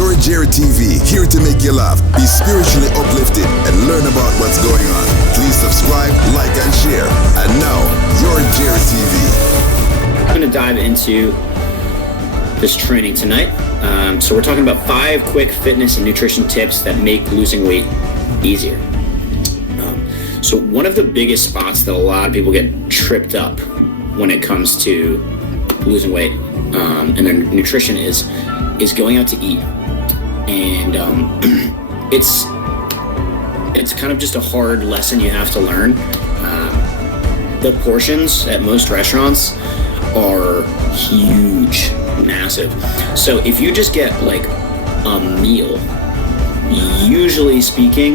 You're Jerry TV, here to make you laugh, be spiritually uplifted, and learn about what's going on. Please subscribe, like, and share. And now, you're Jerry TV. I'm going to dive into this training tonight. So we're talking about 5 quick fitness and nutrition tips that make losing weight easier. So one of the biggest spots that a lot of people get tripped up when it comes to losing weight and their nutrition is going out to eat. And it's kind of just a hard lesson you have to learn. The portions at most restaurants are huge, massive. So if you just get like a meal, usually speaking,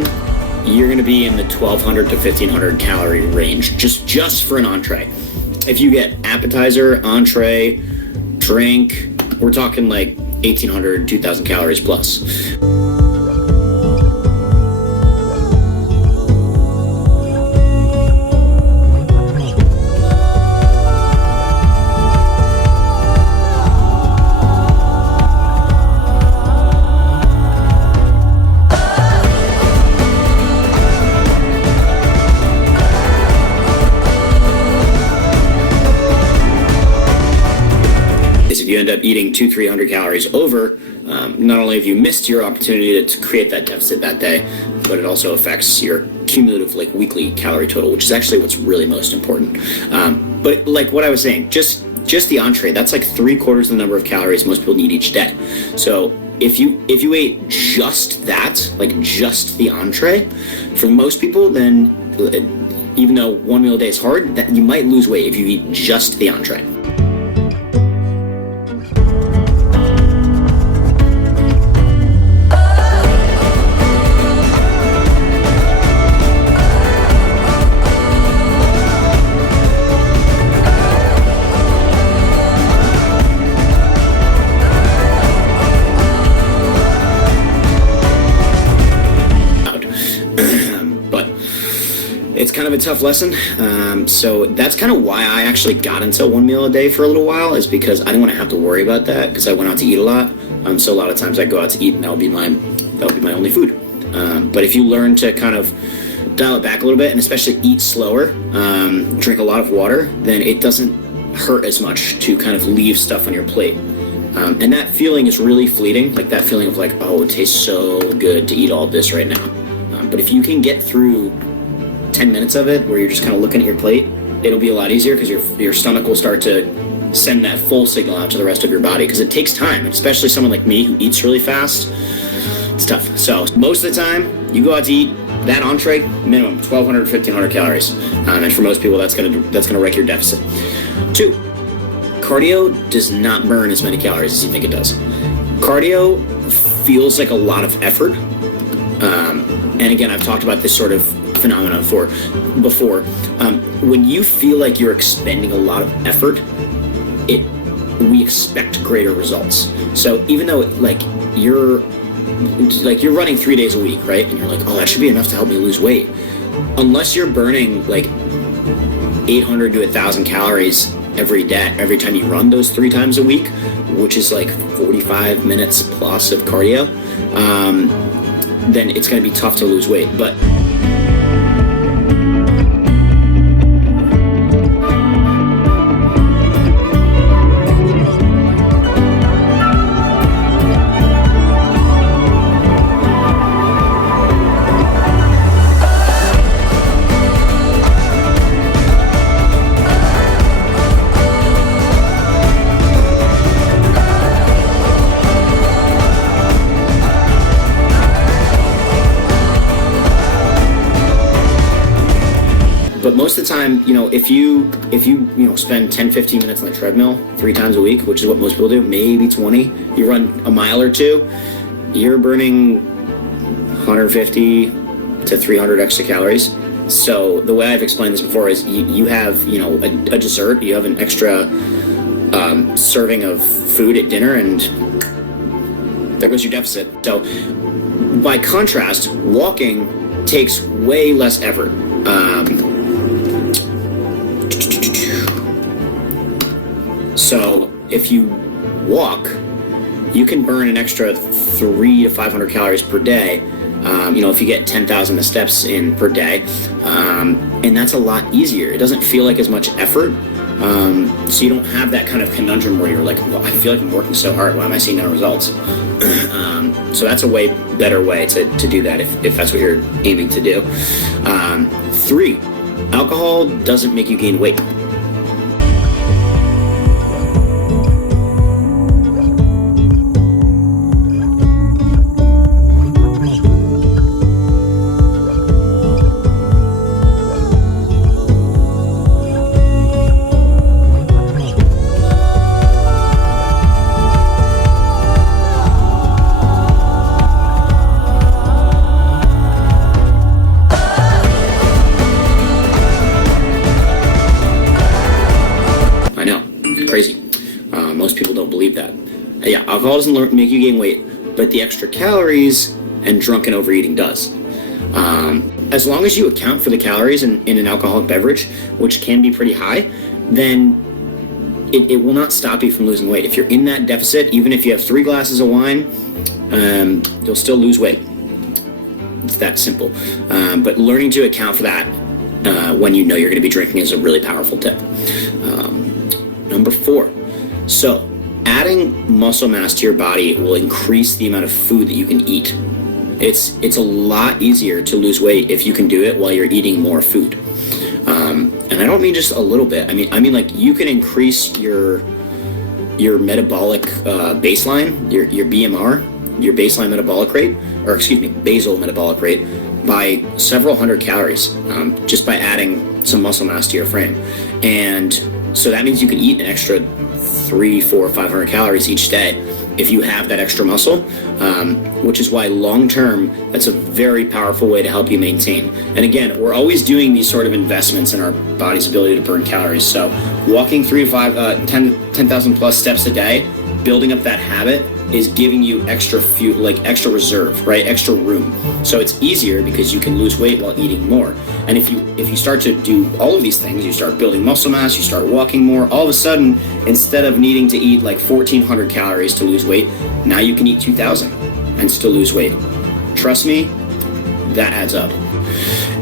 you're going to be in the 1,200 to 1,500 calorie range just for an entree. If you get appetizer, entree, drink, we're talking like 1,800, 2,000 calories plus. If you end up eating 200-300 calories over, not only have you missed your opportunity to create that deficit that day, but it also affects your cumulative weekly calorie total, which is actually what's really most important. But like what I was saying, just the entree, that's like 3/4 the number of calories most people need each day. So if you ate just that, like just the entree, for most people, then even though one meal a day is hard, that you might lose weight if you eat just the entree. It's kind of a tough lesson, so that's kind of why I actually got into one meal a day for a little while, is because I didn't want to have to worry about that, because I went out to eat a lot. So a lot of times I go out to eat and that'll be my only food. But if you learn to kind of dial it back a little bit, and especially eat slower, drink a lot of water, then it doesn't hurt as much to kind of leave stuff on your plate. And that feeling is really fleeting, like that feeling of like, oh, it tastes so good to eat all this right now. But if you can get through 10 minutes of it where you're just kind of looking at your plate, it'll be a lot easier, because your stomach will start to send that full signal out to the rest of your body, because it takes time, and especially someone like me who eats really fast, it's tough. So most of the time you go out to eat, that entree, minimum 1,200 to 1,500 calories, and for most people that's gonna wreck your deficit. 2, cardio does not burn as many calories as you think it does. Cardio feels like a lot of effort, and again, I've talked about this sort of phenomenon before. When you feel like you're expending a lot of effort, we expect greater results. So even though you're running 3 days a week, right? And you're like, oh, that should be enough to help me lose weight. Unless you're burning like 800 to 1,000 calories every time you run those 3 times a week, which is like 45 minutes plus of cardio, then it's going to be tough to lose weight. But most of the time, if you spend 10-15 minutes on the treadmill 3 times a week, which is what most people do, maybe 20, you run a mile or 2, you're burning 150 to 300 extra calories. So the way I've explained this before is you have a dessert, you have an extra serving of food at dinner, and there goes your deficit. So by contrast, walking takes way less effort. So if you walk you can burn an extra 300 to 500 calories per day. If you get 10,000 steps in per day, and that's a lot easier. It doesn't feel like as much effort, so you don't have that kind of conundrum where you're like, well, I feel like I'm working so hard, why am I seeing no results? So that's a way better way to do that if that's what you're aiming to do. 3, alcohol doesn't make you gain weight. Crazy. Most people don't believe that. Yeah, alcohol doesn't make you gain weight, but the extra calories and drunken overeating does. As long as you account for the calories in an alcoholic beverage, which can be pretty high, then it will not stop you from losing weight. If you're in that deficit, even if you have 3 glasses of wine, you'll still lose weight. It's that simple. But learning to account for that when you know you're going to be drinking is a really powerful tip. Number 4, so adding muscle mass to your body will increase the amount of food that you can eat. It's a lot easier to lose weight if you can do it while you're eating more food. And I don't mean just a little bit. I mean like you can increase your metabolic baseline, your BMR, your baseline metabolic rate, or excuse me, basal metabolic rate, by several hundred calories just by adding some muscle mass to your frame. And so that means you can eat an extra 300, 400, 500 calories each day if you have that extra muscle, which is why long-term, that's a very powerful way to help you maintain. And again, we're always doing these sort of investments in our body's ability to burn calories. So walking 10,000 plus steps a day, building up that habit is giving you extra fuel, like extra reserve, right? Extra room. So it's easier because you can lose weight while eating more. And if you start to do all of these things, you start building muscle mass, you start walking more, all of a sudden, instead of needing to eat like 1,400 calories to lose weight, now you can eat 2,000 and still lose weight. Trust me, that adds up.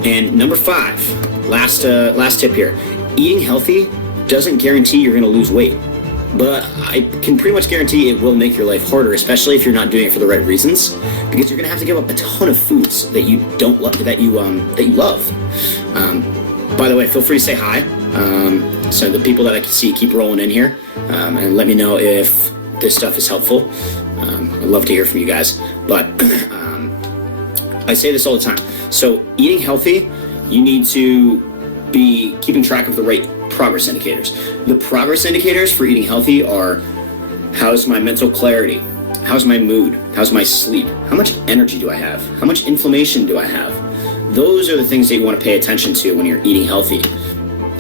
And number 5, last tip here. Eating healthy doesn't guarantee you're gonna lose weight, but I can pretty much guarantee it will make your life harder, especially if you're not doing it for the right reasons, because you're gonna have to give up a ton of foods that you don't love, that you love. By the way, feel free to say hi. So the people that I can see keep rolling in here, and let me know if this stuff is helpful. I'd love to hear from you guys. But I say this all the time. So eating healthy, you need to be keeping track of the right progress indicators. The progress indicators for eating healthy are: how's my mental clarity? How's my mood? How's my sleep? How much energy do I have? How much inflammation do I have? Those are the things that you want to pay attention to when you're eating healthy.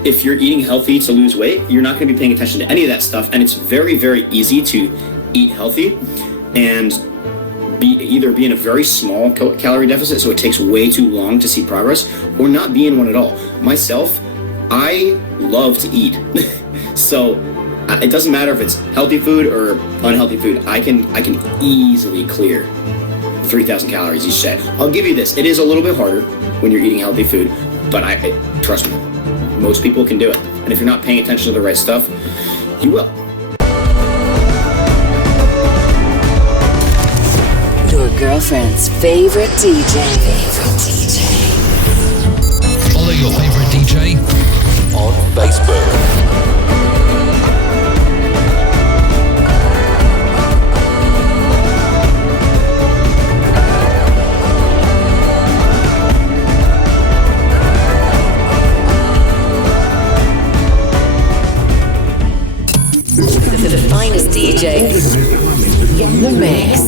If you're eating healthy to lose weight, you're not going to be paying attention to any of that stuff, and it's very, very easy to eat healthy and either be in a very small calorie deficit, so it takes way too long to see progress, or not be in one at all. Myself, I love to eat. So it doesn't matter if it's healthy food or unhealthy food. I can easily clear 3,000 calories each day. I'll give you this. It is a little bit harder when you're eating healthy food, but trust me, most people can do it. And if you're not paying attention to the right stuff, you will. Your girlfriend's favorite DJ. Follow your favorite DJ on Facebook. The finest DJ in the mix.